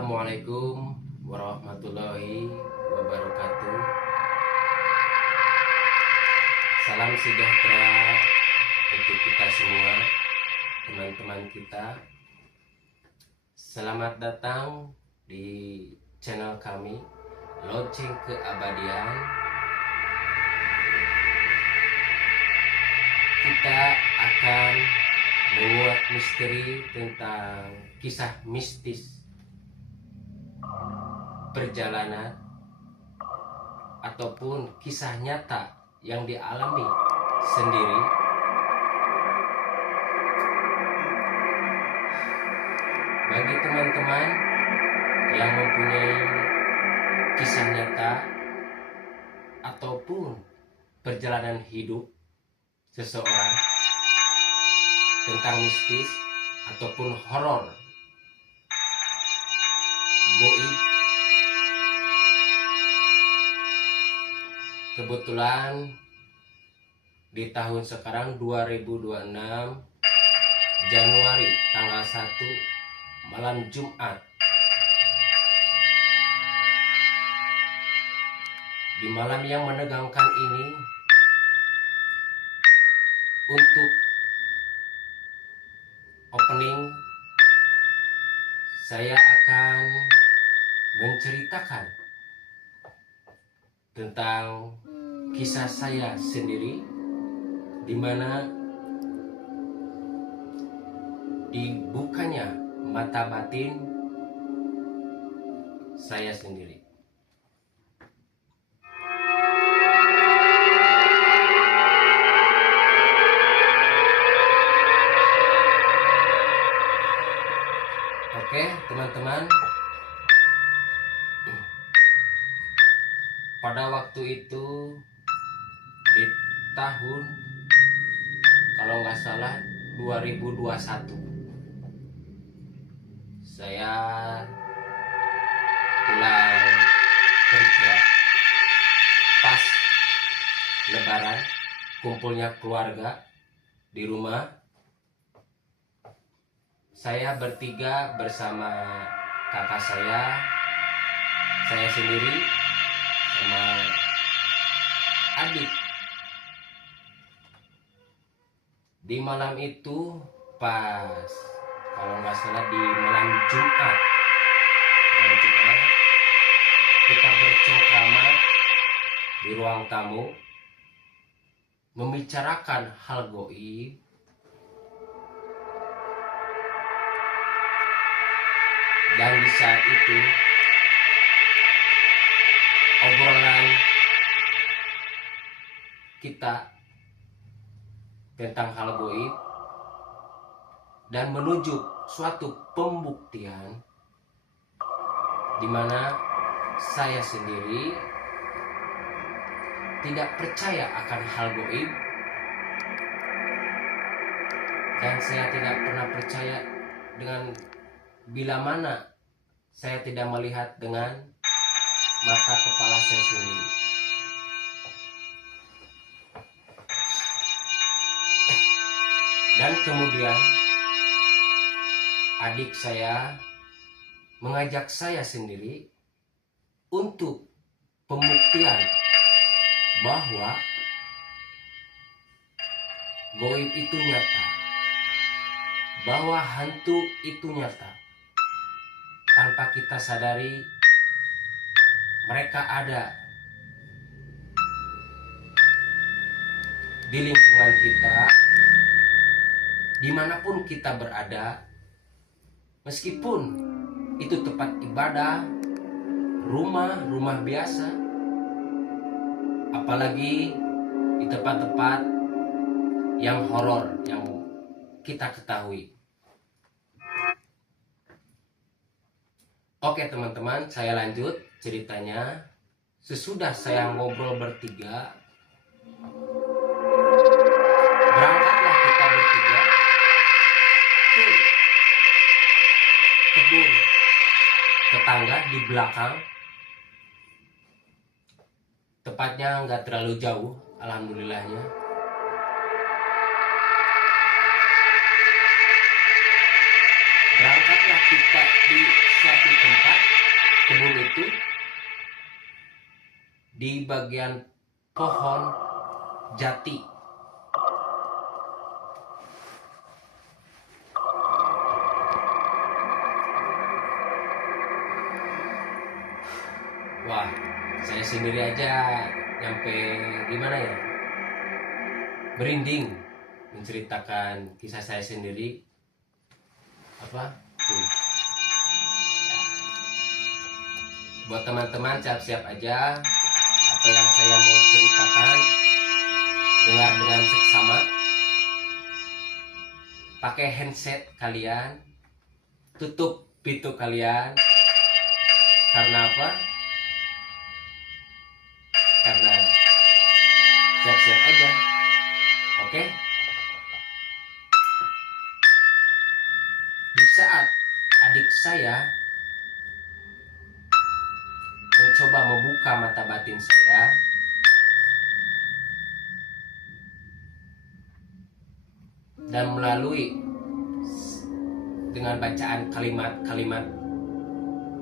Assalamualaikum warahmatullahi wabarakatuh. Salam sejahtera untuk kita semua, teman-teman kita. Selamat datang di channel kami, Lonceng Keabadian. Kita akan menguak misteri tentang kisah mistis perjalanan ataupun kisah nyata yang dialami sendiri bagi teman-teman yang mempunyai kisah nyata ataupun perjalanan hidup seseorang tentang mistis ataupun horor, goib. Kebetulan di tahun sekarang 2026 Januari tanggal 1 malam Jumat, di malam yang menegangkan ini, untuk opening saya akan menceritakan tentang kisah saya sendiri, di mana dibukanya mata batin saya sendiri. Oke, teman-teman. Pada waktu itu di tahun, kalau nggak salah, 2021, saya pulang kerja pas Lebaran, kumpulnya keluarga di rumah. Saya bertiga bersama kakak saya sendiri, sama adik. Di malam itu, pas kalau nggak salah di malam Jumat, kita bercengkrama di ruang tamu membicarakan hal goib. Dan di saat itu obrolan kita tentang hal goib dan menuju suatu pembuktian di mana saya sendiri tidak percaya akan hal goib, dan saya tidak pernah percaya dengan bila mana saya tidak melihat dengan mata kepala saya sendiri. Dan kemudian adik saya mengajak saya sendiri untuk pembuktian bahwa goib itu nyata, bahwa hantu itu nyata. Tanpa kita sadari, mereka ada di lingkungan kita, dimanapun kita berada, meskipun itu tempat ibadah, rumah biasa, apalagi di tempat-tempat yang horor yang kita ketahui. Oke teman-teman, saya lanjut ceritanya. Sesudah saya ngobrol bertiga, berangkatlah kita bertiga ke kebun tetangga di belakang. Tepatnya nggak terlalu jauh, alhamdulillahnya. Berangkatlah kita di suatu tempat di bagian pohon jati. Wah, saya sendiri aja nyampe gimana ya, berinding menceritakan kisah saya sendiri. Apa tuh? Buat teman-teman siap-siap aja apa yang saya mau ceritakan, dengar dengan seksama, pakai handset kalian, tutup pintu kalian. Karena apa? Karena siap-siap aja. Oke? Di saat adik saya mencoba membuka mata batin saya, dan melalui dengan bacaan kalimat-kalimat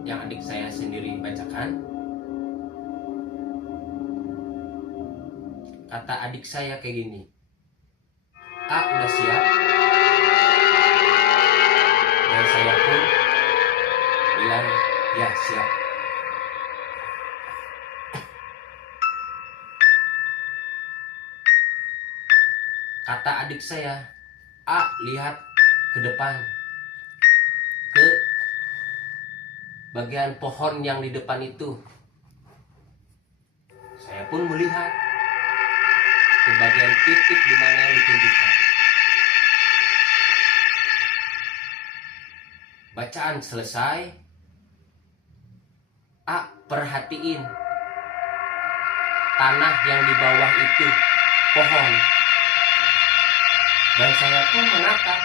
yang adik saya sendiri bacakan, kata adik saya kayak gini, "Ah, udah siap?" Dan saya pun bilang, "Ya, siap." Kata adik saya, "Ah, lihat ke depan, ke bagian pohon yang di depan itu." Saya pun melihat ke bagian titik di mana yang ditunjukkan. Bacaan selesai, "Ah, perhatiin tanah yang di bawah itu pohon." Dan saya pun menatap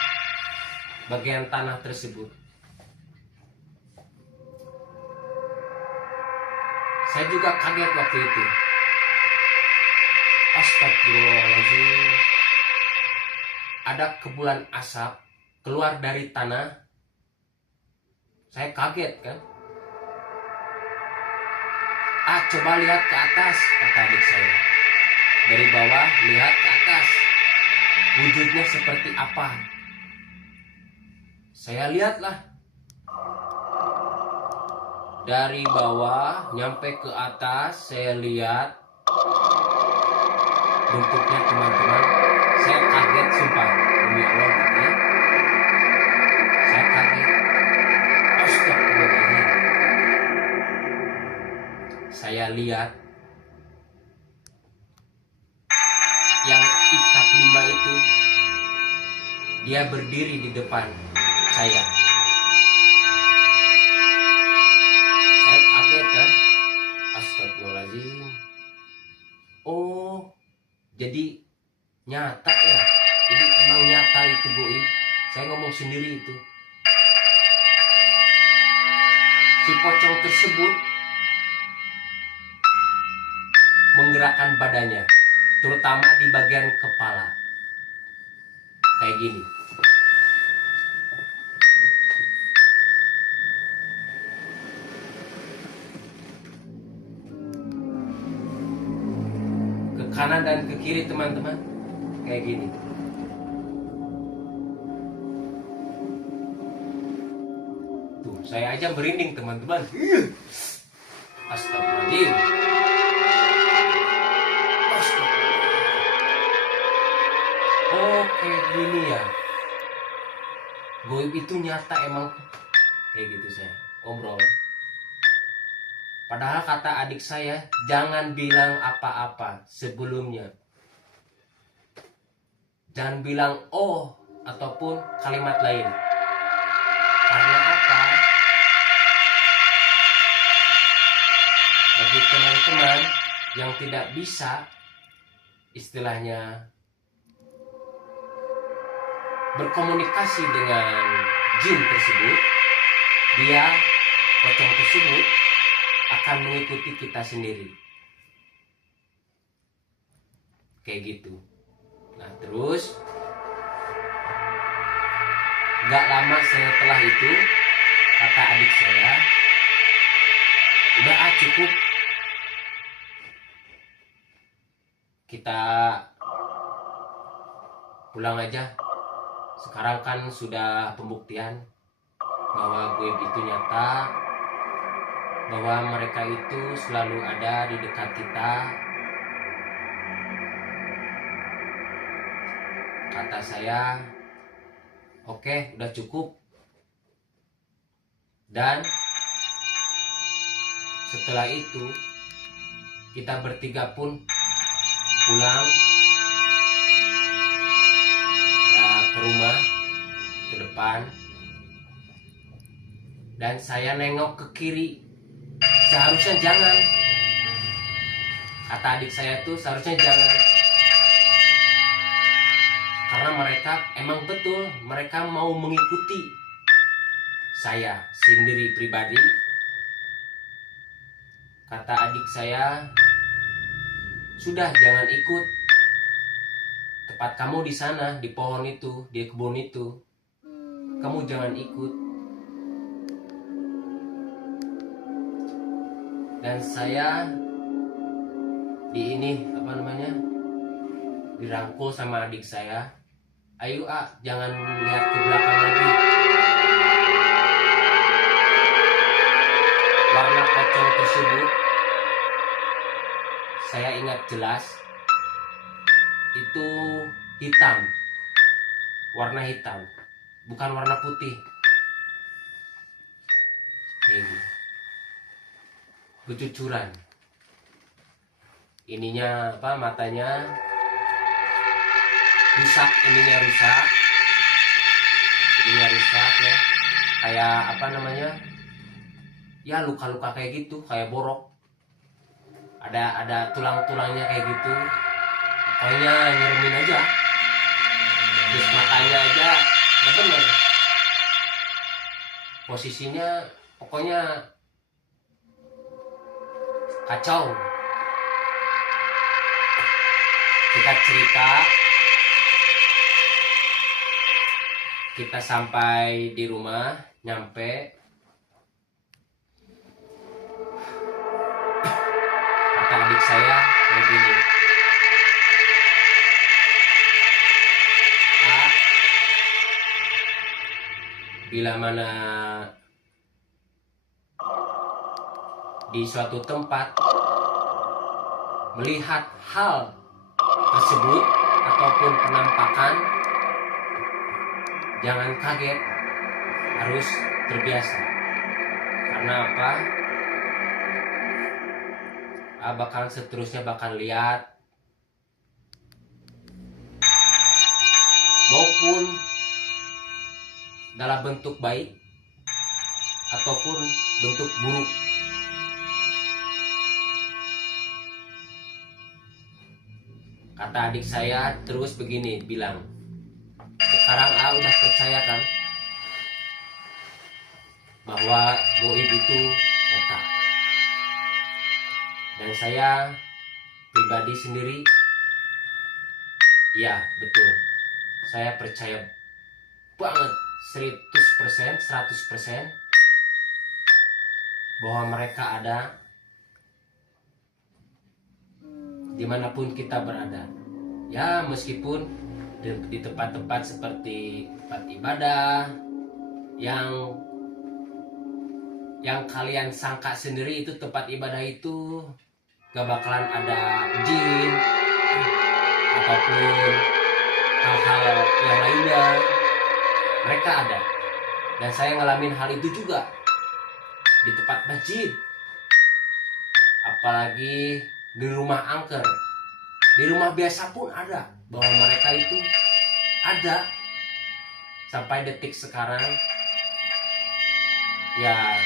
bagian tanah tersebut. Saya juga kaget waktu itu. Astagfirullahaladzim. Ada kepulan asap keluar dari tanah. Saya kaget kan. "Ah, coba lihat ke atas," kata adik saya. Dari bawah lihat ke atas, wujudnya seperti apa. Saya lihatlah. Dari bawah nyampe ke atas, saya lihat bentuknya, teman-teman. Saya kaget, sumpah, demi Allah gitu ya. Saya kaget. Astagfirullahaladzim. Saya lihat yang ikat 5 itu, dia berdiri di depan saya. Saya kaget kan. Astagfirullahaladzim. Oh, jadi nyata ya. Jadi emang nyata itu, Goib. Saya ngomong sendiri itu. Si pocong tersebut menggerakkan badannya, terutama di bagian kepala. Kayak gini. Ke kanan dan ke kiri, teman-teman. Kayak gini. Tuh, saya aja merinding, teman-teman. Astagfirullahaladzim. Oh, kayak gini ya. Goib itu nyata emang. Kayak gitu saya ngobrol. Padahal kata adik saya, jangan bilang apa-apa sebelumnya. Jangan bilang oh ataupun kalimat lain. Karena apa? Bagi teman-teman yang tidak bisa istilahnya berkomunikasi dengan jin tersebut, dia, pocong tersebut akan mengikuti kita sendiri. Kayak gitu. Nah, terus gak lama setelah itu, kata adik saya, udah cukup. kita pulang aja. Sekarang kan sudah pembuktian bahwa goib itu nyata, bahwa mereka itu selalu ada di dekat kita. Kata saya, oke, udah cukup. Dan setelah itu kita bertiga pun pulang ya, ke rumah, ke depan. Dan saya nengok ke kiri. Seharusnya jangan. Kata adik saya tuh seharusnya jangan. Karena mereka emang betul, mereka mau mengikuti saya sendiri pribadi. Kata adik saya, sudah jangan ikut. Tempat kamu di sana, di pohon itu, di kebun itu. Kamu jangan ikut. Dan saya dirangkul sama adik saya. Ayo jangan lihat ke belakang lagi. Warna pocong tersebut saya ingat jelas, itu hitam, warna hitam, bukan warna putih. Ini bercucuran, ininya matanya rusak, ininya rusak ya, kayak ya luka-luka kayak gitu, kayak borok, ada tulang-tulangnya kayak gitu. Pokoknya nyeremin aja, terus matanya aja nggak bener posisinya, pokoknya kacau. Kita cerita, kita sampai di rumah, nyampe, kata adik saya kayak gini, bila mana di suatu tempat melihat hal tersebut ataupun penampakan, jangan kaget, harus terbiasa. Karena apa? Bakal seterusnya bakal lihat, maupun dalam bentuk baik ataupun bentuk buruk. Kata adik saya terus begini, bilang, sekarang udah percaya kan bahwa goib itu nyata. Dan saya pribadi sendiri, ya betul, saya percaya banget 100% bahwa mereka ada dimanapun kita berada. Ya meskipun di tempat-tempat seperti tempat ibadah yang kalian sangka sendiri itu tempat ibadah itu gak bakalan ada jin ataupun hal-hal yang lainnya, mereka ada. Dan saya ngalamin hal itu juga di tempat masjid, apalagi di rumah angker, di rumah biasa pun ada, bahwa mereka itu ada. Sampai detik sekarang ya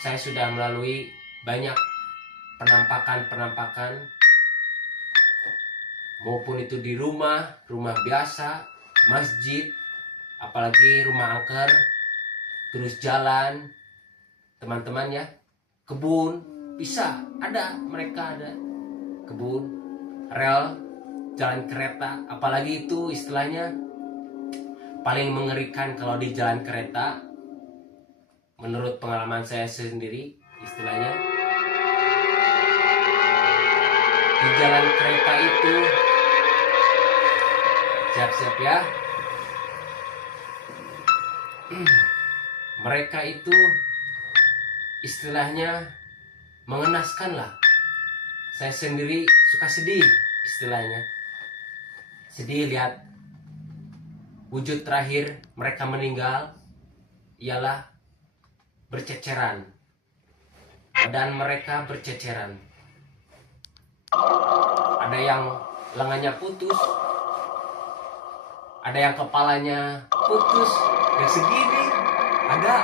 saya sudah melalui banyak penampakan, maupun itu di rumah biasa, masjid, apalagi rumah angker, terus jalan, teman-teman ya, kebun, bisa ada, mereka ada kebun, rel, jalan kereta, apalagi itu istilahnya paling mengerikan kalau di jalan kereta, menurut pengalaman saya sendiri, istilahnya di jalan kereta itu, siap-siap ya, mereka itu istilahnya mengenaskan lah. Saya sendiri suka sedih, istilahnya sedih lihat wujud terakhir mereka meninggal ialah berceceran, badan mereka berceceran, ada yang lengannya putus, ada yang kepalanya putus, yang segini ada,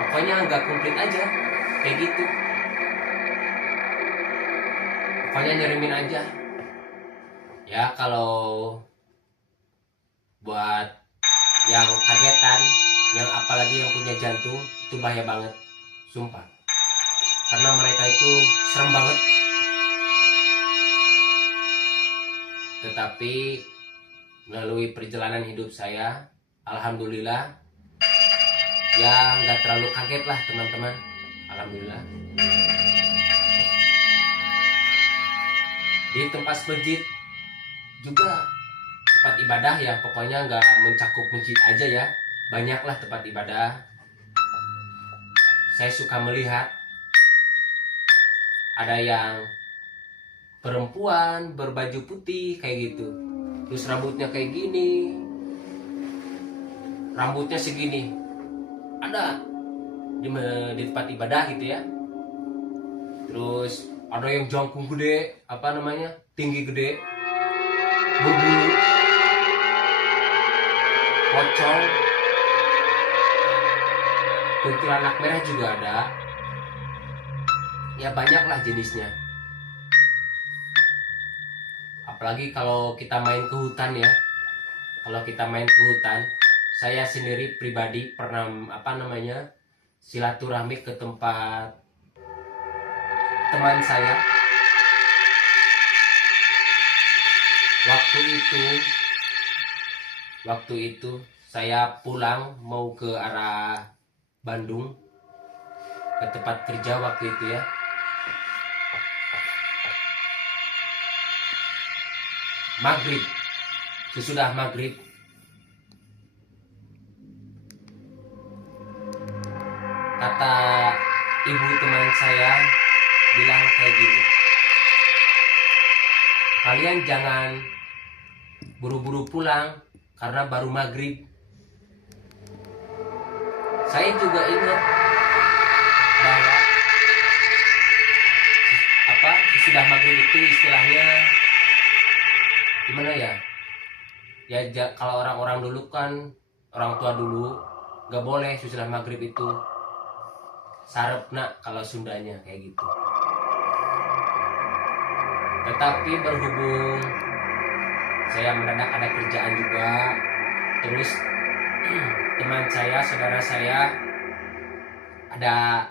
pokoknya nggak komplit aja kayak gitu, pokoknya nyerimin aja ya. Kalau buat yang kagetan, yang apalagi yang punya jantung, itu bahaya banget, sumpah, karena mereka itu serem banget. Tetapi melalui perjalanan hidup saya, alhamdulillah ya nggak terlalu kaget lah teman-teman, alhamdulillah. Di tempat masjid juga, tempat ibadah ya, pokoknya nggak mencakup masjid aja ya, banyaklah tempat ibadah. Saya suka melihat ada yang perempuan berbaju putih kayak gitu, terus rambutnya kayak gini, rambutnya segini, ada di tempat ibadah gitu ya. Terus ada yang jangkung gede, apa namanya, tinggi gede, berbulu, pocong, kuntilanak merah juga ada. Ya banyaklah jenisnya. Apalagi kalau kita main ke hutan ya. Kalau kita main ke hutan, saya sendiri pribadi pernah silaturahmi ke tempat teman saya. Waktu itu saya pulang mau ke arah Bandung, ke tempat kerja waktu itu ya. Maghrib, sesudah maghrib, kata ibu teman saya bilang kayak gini, kalian jangan buru-buru pulang karena baru maghrib. Saya juga ingat bahwa sesudah maghrib itu istilahnya gimana ya? Kalau orang-orang dulu kan, orang tua dulu nggak boleh sesudah maghrib itu sarepna, kalau Sundanya kayak gitu. Tetapi berhubung saya mendadak ada kerjaan juga, terus teman saya, saudara saya ada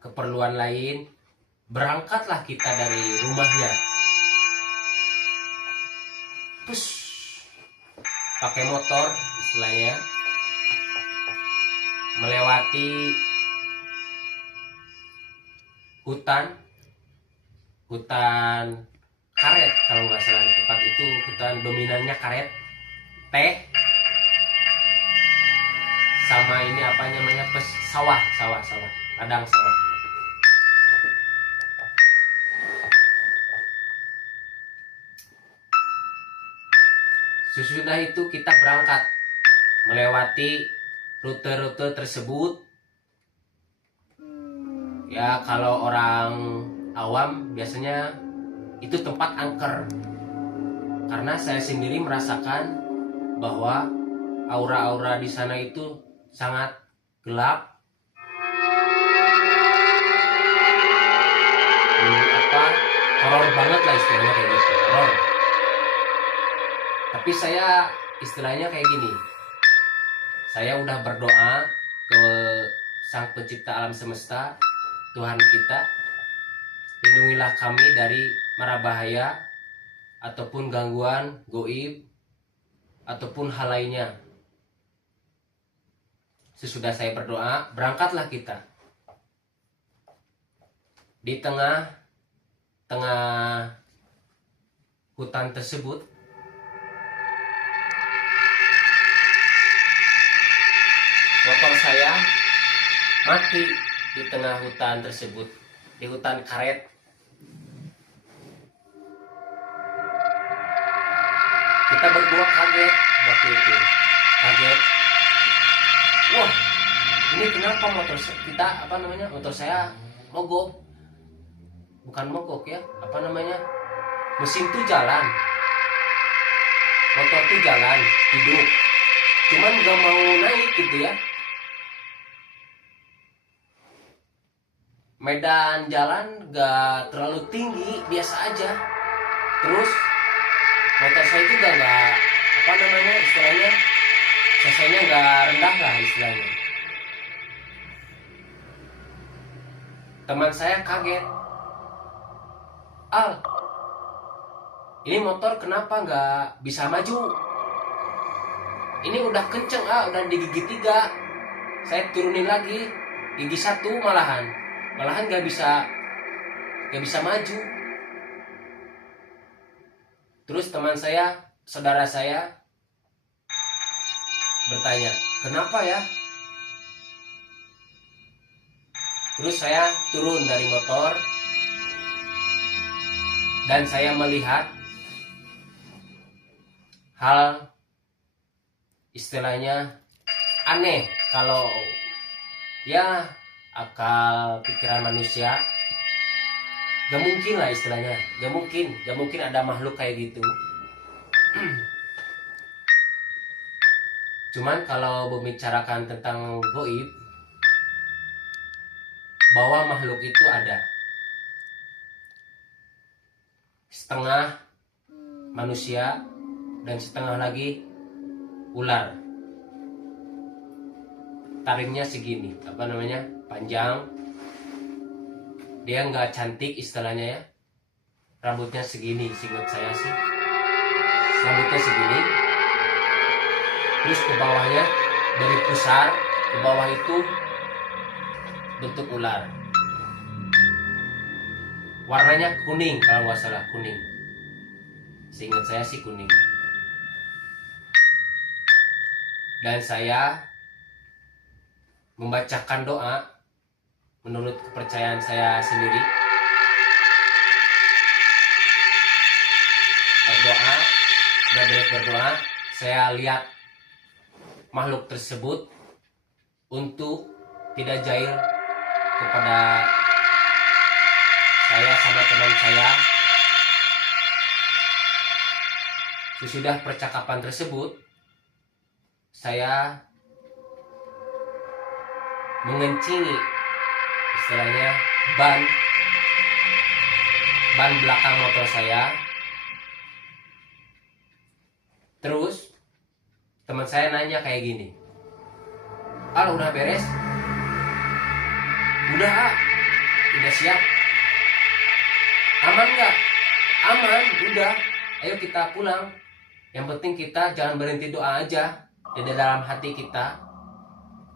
keperluan lain, berangkatlah kita dari rumahnya, terus pakai motor istilahnya, melewati hutan karet, kalau nggak salah di tempat itu hutan dominannya karet, teh, sama ini apa namanya, sawah, ladang sawah. Sesudah itu kita berangkat melewati rute-rute tersebut. Ya kalau orang awam biasanya itu tempat angker, karena saya sendiri merasakan bahwa aura-aura di sana itu sangat gelap, horor banget lah istilahnya kayak gitu, horor. Tapi saya istilahnya kayak gini, saya udah berdoa ke Sang Pencipta alam semesta, Tuhan kita, lindungilah kami dari mara bahaya ataupun gangguan goib ataupun hal lainnya. Sesudah saya berdoa, berangkatlah kita. Di tengah hutan tersebut motor saya mati di tengah hutan tersebut, di hutan karet. Kita berdua kaget waktu itu, kaget. Wah, ini kenapa motor saya mogok? Bukan mogok ya, mesin tuh jalan, motor tuh jalan, hidup, cuman gak mau naik gitu ya. Medan jalan gak terlalu tinggi, biasa aja. Terus motor saya juga gak istilahnya cc-nya gak rendah lah istilahnya. Teman saya kaget, Al, ini motor kenapa nggak bisa maju? Ini udah kenceng, udah di gigi 3. Saya turunin lagi, gigi 1 malahan nggak bisa maju. Terus saudara saya bertanya, kenapa ya? Terus saya turun dari motor dan saya melihat hal istilahnya aneh, kalau ya akal pikiran manusia gak mungkin lah istilahnya, gak mungkin ada makhluk kayak gitu. Cuman kalau membicarakan tentang goib, bahwa makhluk itu ada, setengah manusia dan setengah lagi ular. Taringnya segini, panjang. Dia nggak cantik istilahnya ya, rambutnya segini, seingat saya sih rambutnya segini. Terus ke bawahnya, dari pusar ke bawah itu bentuk ular. Warnanya kuning kalau nggak salah, kuning. Seingat saya sih kuning. Dan saya membacakan doa menurut kepercayaan saya sendiri. Berdoa, saya lihat makhluk tersebut untuk tidak jahil kepada saya sama teman saya. Sesudah percakapan tersebut, saya mengencingi istilahnya ban belakang motor saya. Terus teman saya nanya kayak gini, Al, udah beres? Udah siap. Aman gak? Aman, udah. Ayo kita pulang. Yang penting kita jangan berhenti doa aja di dalam hati kita,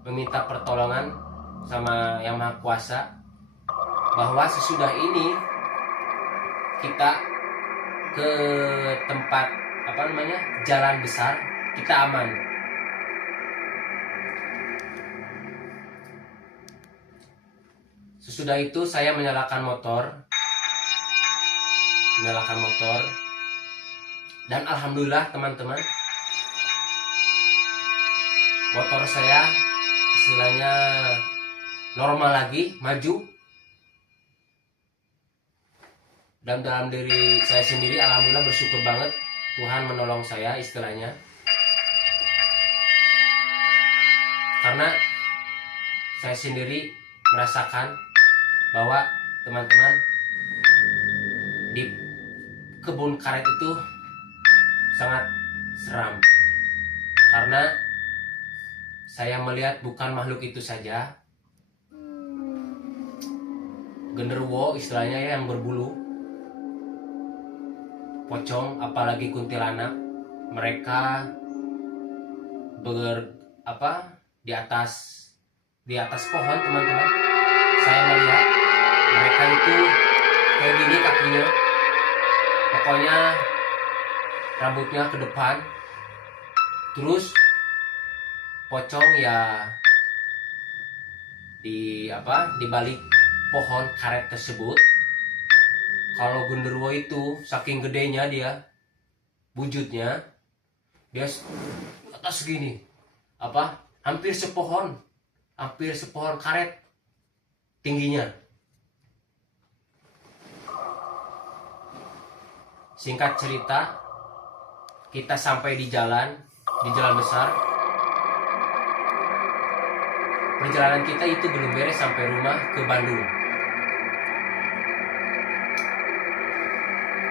meminta pertolongan sama Yang Maha Kuasa, bahwa sesudah ini kita ke tempat jalan besar, kita aman. Sesudah itu saya menyalakan motor, dan alhamdulillah teman-teman, motor saya istilahnya normal lagi, maju. Dan dalam diri saya sendiri alhamdulillah bersyukur banget, Tuhan menolong saya istilahnya. Karena saya sendiri merasakan bahwa teman-teman, di kebun karet itu sangat seram. Karena saya melihat bukan makhluk itu saja, genderuwo istilahnya ya, yang berbulu, pocong, apalagi kuntilanak. Mereka di atas pohon teman-teman. Saya melihat Mereka itu kayak gini kakinya, pokoknya rambutnya ke depan, terus pocong ya di balik pohon karet tersebut. Kalau genderuwo itu saking gedenya dia wujudnya, dia atas gini, hampir sepohon karet tingginya. Singkat cerita, kita sampai di jalan besar. Perjalanan kita itu belum beres sampai rumah ke Bandung.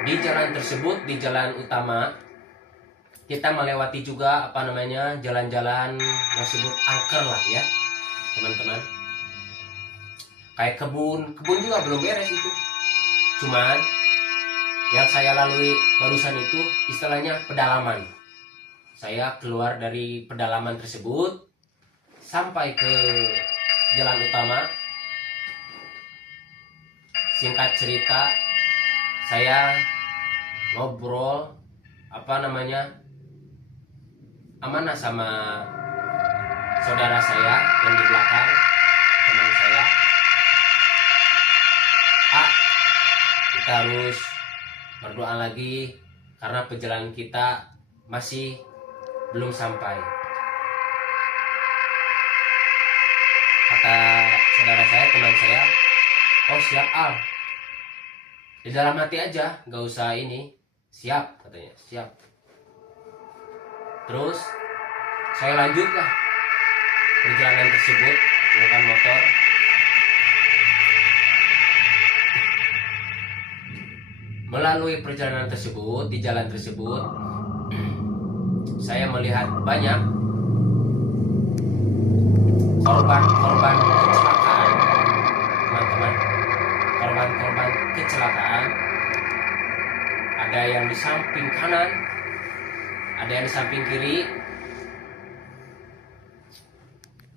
Di jalan tersebut, di jalan utama, kita melewati juga jalan-jalan yang disebut angker lah ya, teman-teman. Kayak kebun juga belum beres itu. Cuman yang saya lalui barusan itu istilahnya pedalaman. Saya keluar dari pedalaman tersebut sampai ke jalan utama. Singkat cerita, saya ngobrol amanah sama saudara saya yang di belakang, teman saya. Kita harus berdoa lagi karena perjalanan kita masih belum sampai. Kata saudara saya, teman saya, oh siap Al, di dalam hati aja, gak usah ini. Siap, katanya, siap. Terus saya lanjutlah perjalanan tersebut menggunakan motor. Melalui perjalanan tersebut, di jalan tersebut, saya melihat banyak korban kecelakaan, teman-teman. Korban kecelakaan. Ada yang di samping kanan, ada yang di samping kiri.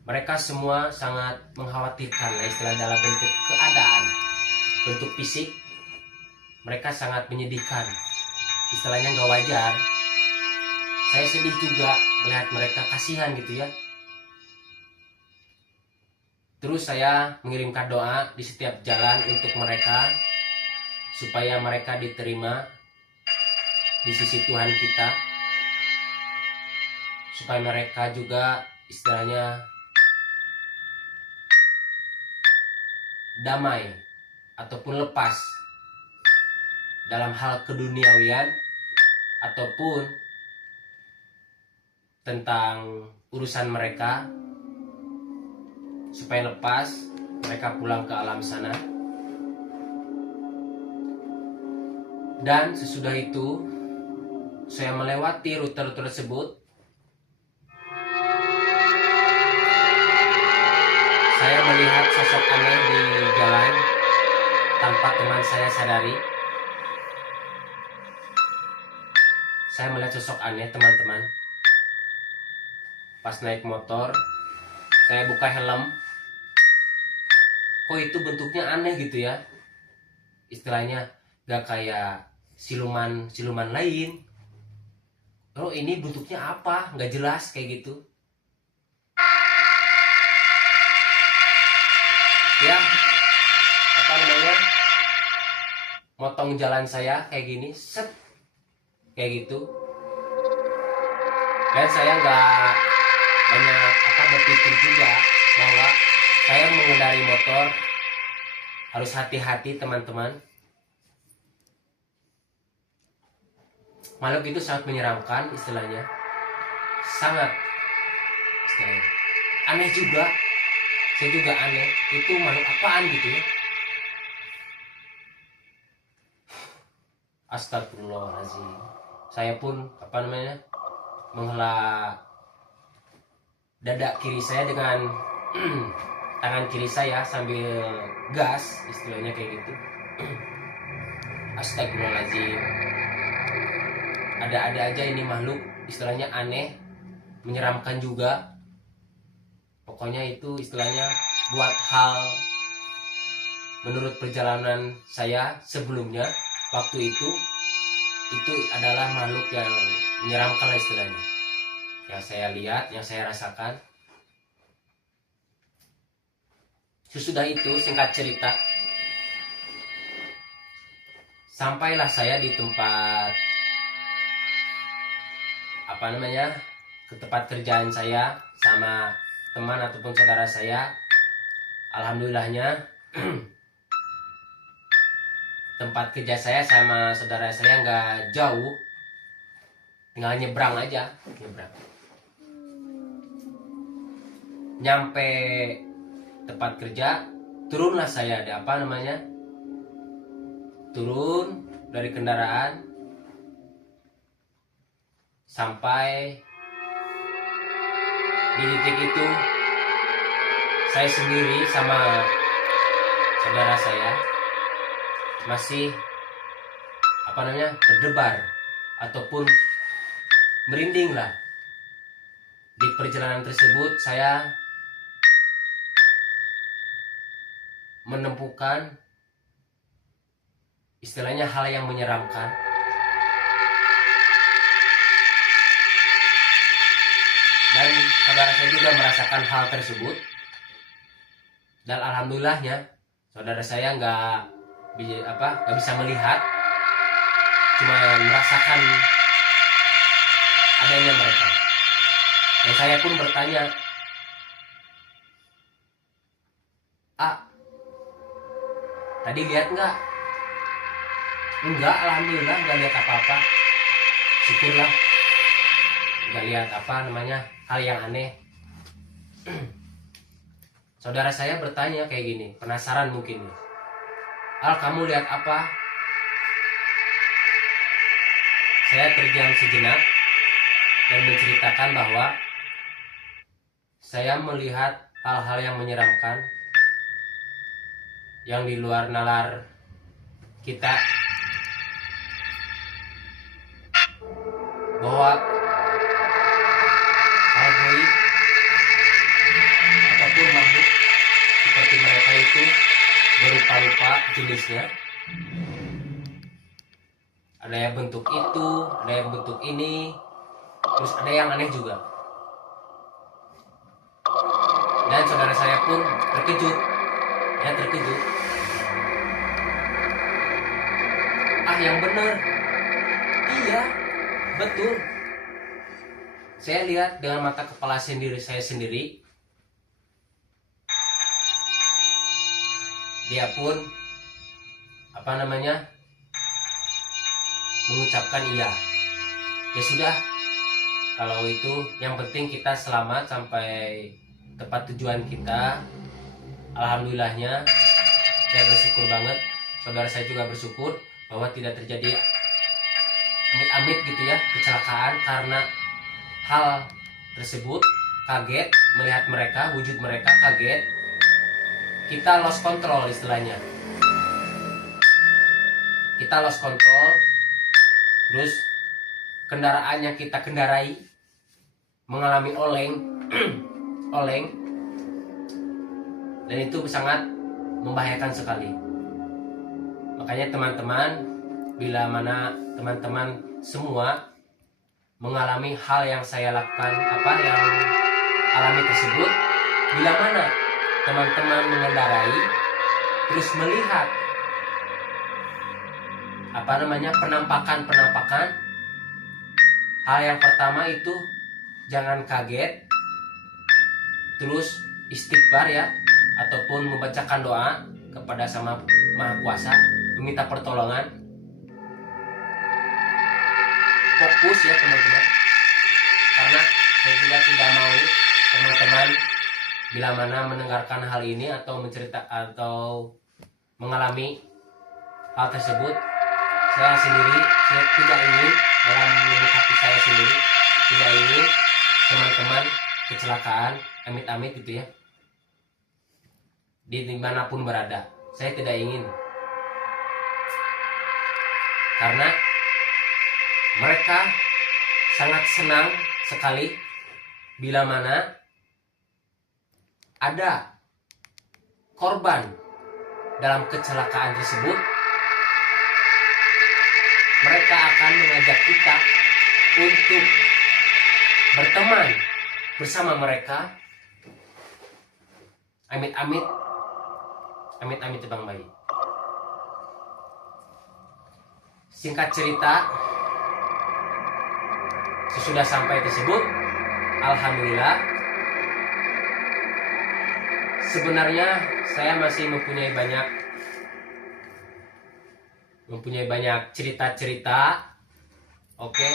Mereka semua sangat mengkhawatirkan, istilah dalam bentuk keadaan, bentuk fisik. Mereka sangat menyedihkan, istilahnya nggak wajar. Saya sedih juga melihat mereka, kasihan gitu ya. Terus saya mengirimkan doa di setiap jalan untuk mereka, supaya mereka diterima di sisi Tuhan kita, supaya mereka juga istilahnya damai ataupun lepas dalam hal keduniawian ataupun tentang urusan mereka, supaya lepas mereka pulang ke alam sana. Dan sesudah itu saya melewati rute-rute tersebut. Saya melihat sosok aneh di jalan tanpa teman saya sadari. Saya melihat sosok aneh, teman-teman. Pas naik motor, saya buka helm. Kok itu bentuknya aneh gitu ya? Istilahnya gak kayak siluman lain. Oh ini bentuknya apa? Gak jelas kayak gitu. Ya, motong jalan saya kayak gini, set, kayak gitu. Dan saya nggak banyak berpikir juga bahwa saya mengendari motor harus hati-hati, teman-teman. Makhluk itu sangat menyeramkan, istilahnya sangat aneh juga. Saya juga aneh, itu makhluk apaan gitu ya. Astagfirullahaladzim. Saya pun menghela dada kiri saya dengan tangan kiri saya sambil gas, istilahnya kayak gitu. Astagfirullahaladzim. Ada-ada aja ini makhluk, istilahnya aneh, menyeramkan juga. Pokoknya itu istilahnya buat hal menurut perjalanan saya sebelumnya, waktu itu adalah makhluk yang menyeramkan lah istilahnya, yang saya lihat, yang saya rasakan. Sesudah itu, singkat cerita, sampailah saya di tempat ke tempat kerjaan saya sama teman ataupun saudara saya. Alhamdulillahnya tempat kerja saya sama saudara saya nggak jauh, tinggal nyebrang aja, nyampe tempat kerja, turunlah saya turun dari kendaraan sampai di titik itu saya sendiri sama saudara saya masih berdebar ataupun merinding lah. Di perjalanan tersebut saya menemukan istilahnya hal yang menyeramkan. Dan saudara saya juga merasakan hal tersebut. Dan alhamdulillahnya saudara saya nggak bisa melihat, cuma merasakan adanya mereka. Dan saya pun bertanya, tadi lihat nggak? Enggak, alhamdulillah nggak lihat apa-apa. Syukurlah nggak lihat hal yang aneh. Saudara saya bertanya kayak gini, penasaran mungkin. Al, kamu lihat apa? Saya terdiam sejenak dan menceritakan bahwa saya melihat hal-hal yang menyeramkan yang di luar nalar kita, bahwa hal gaib ataupun makhluk seperti mereka itu berupa-rupa jenisnya. Ada yang bentuk itu, ada yang bentuk ini, terus ada yang aneh juga. Dan saudara saya pun terkejut. Yang benar. Iya, betul. Saya lihat dengan mata kepala saya sendiri. Dia pun mengucapkan iya. Ya sudah, kalau itu yang penting kita selamat sampai tempat tujuan kita. Alhamdulillahnya saya bersyukur banget, saudara saya juga bersyukur bahwa tidak terjadi amit-amit gitu ya kecelakaan karena hal tersebut. Kaget melihat mereka, wujud mereka kaget. Kita lost control istilahnya. Kita lost control. Terus kendaraan yang kita kendarai mengalami oleng. Dan itu sangat membahayakan sekali. Makanya teman-teman, bila mana teman-teman semua mengalami hal yang saya lakukan, yang alami tersebut, bila mana teman-teman mengendarai terus melihat penampakan, hal yang pertama itu jangan kaget, terus istighfar ya, ataupun membacakan doa kepada Sama Maha Kuasa, meminta pertolongan. Fokus ya teman-teman, karena saya juga tidak mau teman-teman bila mana mendengarkan hal ini atau mengalami hal tersebut, saya tidak ingin, dalam lubuk hati saya sendiri tidak ingin teman-teman kecelakaan amit-amit gitu ya, dimanapun berada. Saya tidak ingin, karena mereka sangat senang sekali bila mana ada korban dalam kecelakaan tersebut, mereka akan mengajak kita untuk berteman bersama mereka. Amit-amit, amit-amit Bang Bayi. Singkat cerita, sesudah sampai tersebut, alhamdulillah, sebenarnya saya masih mempunyai banyak cerita-cerita, oke,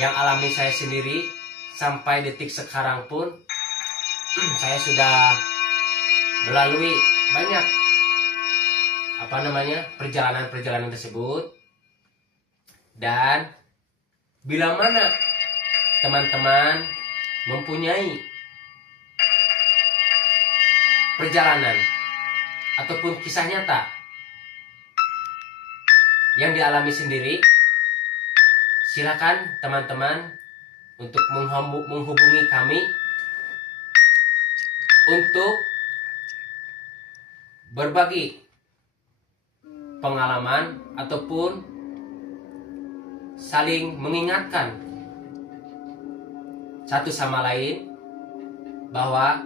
yang alami saya sendiri. Sampai detik sekarang pun saya sudah melalui banyak perjalanan tersebut. Dan bila mana teman-teman mempunyai perjalanan ataupun kisah nyata yang dialami sendiri, silakan teman-teman untuk menghubungi kami untuk berbagi pengalaman ataupun saling mengingatkan satu sama lain bahwa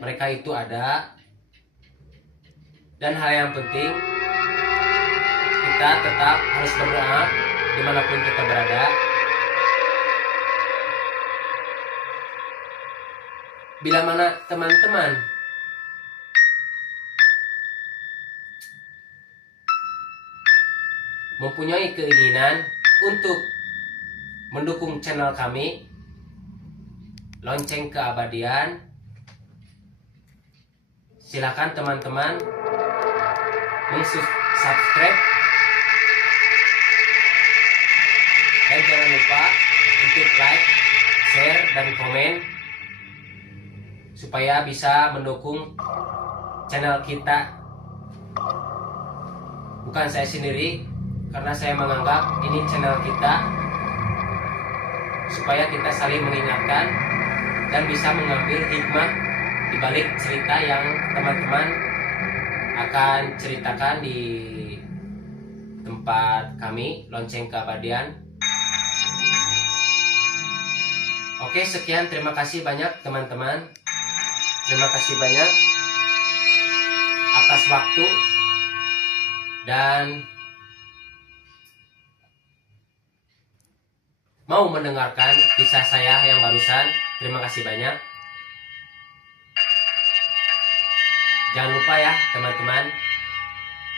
mereka itu ada. Dan hal yang penting, kita tetap harus berdoa dimanapun kita berada. Bila mana teman-teman mempunyai keinginan untuk mendukung channel kami Lonceng Keabadian, silakan teman-teman subscribe dan jangan lupa untuk like, share, dan komen supaya bisa mendukung channel kita. Bukan saya sendiri, karena saya menganggap ini channel kita, supaya kita saling mengingatkan dan bisa mengambil hikmah di balik cerita yang teman-teman akan ceritakan di tempat kami Lonceng Keabadian. Oke, sekian, terima kasih banyak teman-teman. Terima kasih banyak atas waktu dan mau mendengarkan kisah saya yang barusan. Terima kasih banyak. Jangan lupa ya teman-teman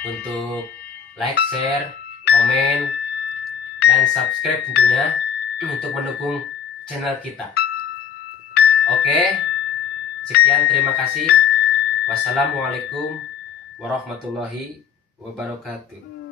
untuk like, share, komen, dan subscribe tentunya untuk mendukung channel kita. Oke, sekian, terima kasih. Wassalamualaikum warahmatullahi wabarakatuh.